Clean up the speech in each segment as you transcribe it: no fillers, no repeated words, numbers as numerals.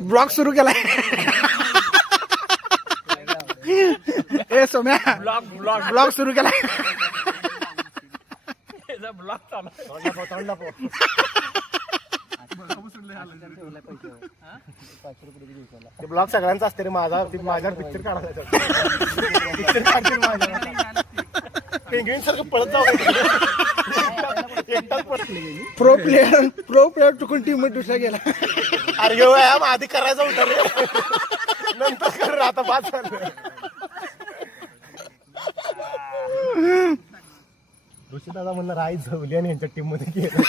Blog सुरू केलाय. ए Saumya blog सुरू केलाय. ब्लॉग सगळ्यांचा असते रे. माझा पिक्चर काढायचा. पिक्चर काढतील माझ्या पेंग्विन सारखं पळत जाऊ. प्रो प्लेअर चुकून टीम मध्ये दुसरा गेला. अरे हो आधी करायचा होता रे. नंतर कर आता बाद झालं. ऋषी दादा म्हणलं राई झवली आणि यांच्या टीम मध्ये गेलं.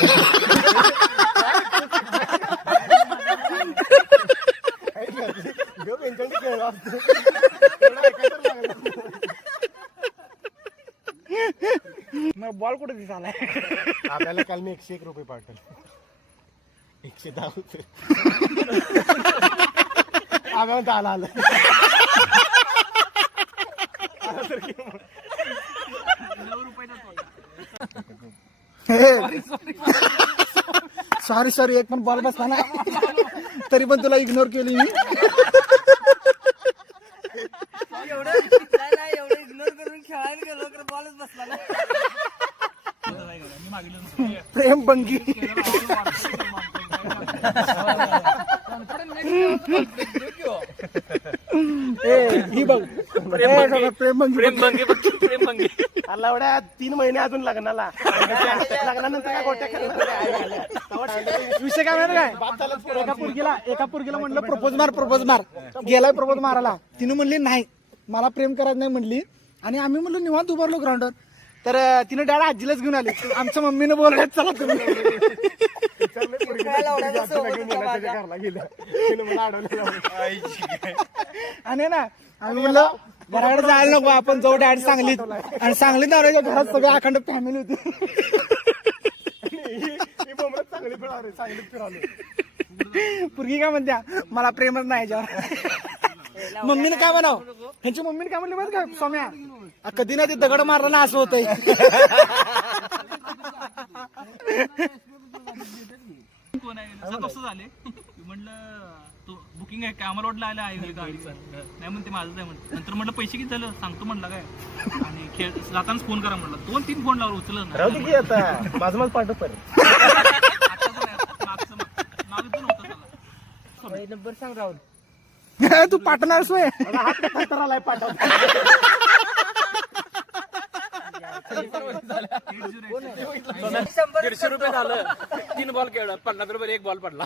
बॉल कुठे दिसालाय. आपल्याला काल मी 101 रुपये पाठवले. 110 होते. आम्हाला 10 आलं. सॉरी एक पण बॉल बसला ना तरी पण तुला इग्नोर केली मी. एवढं इग्नोर करून खेळायला गेलो तर बॉलच बसला ना. प्रेम बंगी. ही बघ प्रेम बंगी. अल्ला एवढ्या 3 महिने अजून लग्नाला. लग्नानंतर काय गोट्या विषय काय माहिती काय. एका पुरगीला म्हणलं प्रपोज मार. गेलाय प्रपोज मारायला. तिने म्हणली नाही मला प्रेम करायचं नाही म्हणली. आणि आम्ही म्हणलो निवांत उभारलो ग्राउंडवर. तर तिने डायरेक्ट आजीलाच घेऊन आली. आमच्या मम्मीने बोलत चला तुम्ही. आणि ना आम्ही म्हणलं घराकडे जायला नको आपण जाऊ डायरेक्ट सांगलीत. आणि सांगलीत आणायच्या घरात सगळं अखंड फॅमिली होती. पुरगी काय म्हणत्या मला प्रेमच नाही याच्यावर. मम्मीने काय म्हणाव ह्यांची मम्मीने काय म्हणली माहिती का सौम्या कधी ना ते दगड मारला ना असं होतंय. कसं झाले म्हणलं तो बुकिंग आहे काय आम्हाला वाटलं आलं आहे गाडीचं नाही म्हणते माझंच आहे म्हणते. नंतर म्हटलं पैसे किती झालं सांगतो म्हणलं काय. आणि खेळ जातानाच फोन करा म्हटलं 2-3 फोन लावला उचललं ना. माझं पाठव परत. मागतून होतं त्याला नंबर सांग राहुल. तू पाठवणार सोय. पाठव. 150 रुपये झालं. 3 बॉल खेळला 50 रुपये 1 बॉल पडला.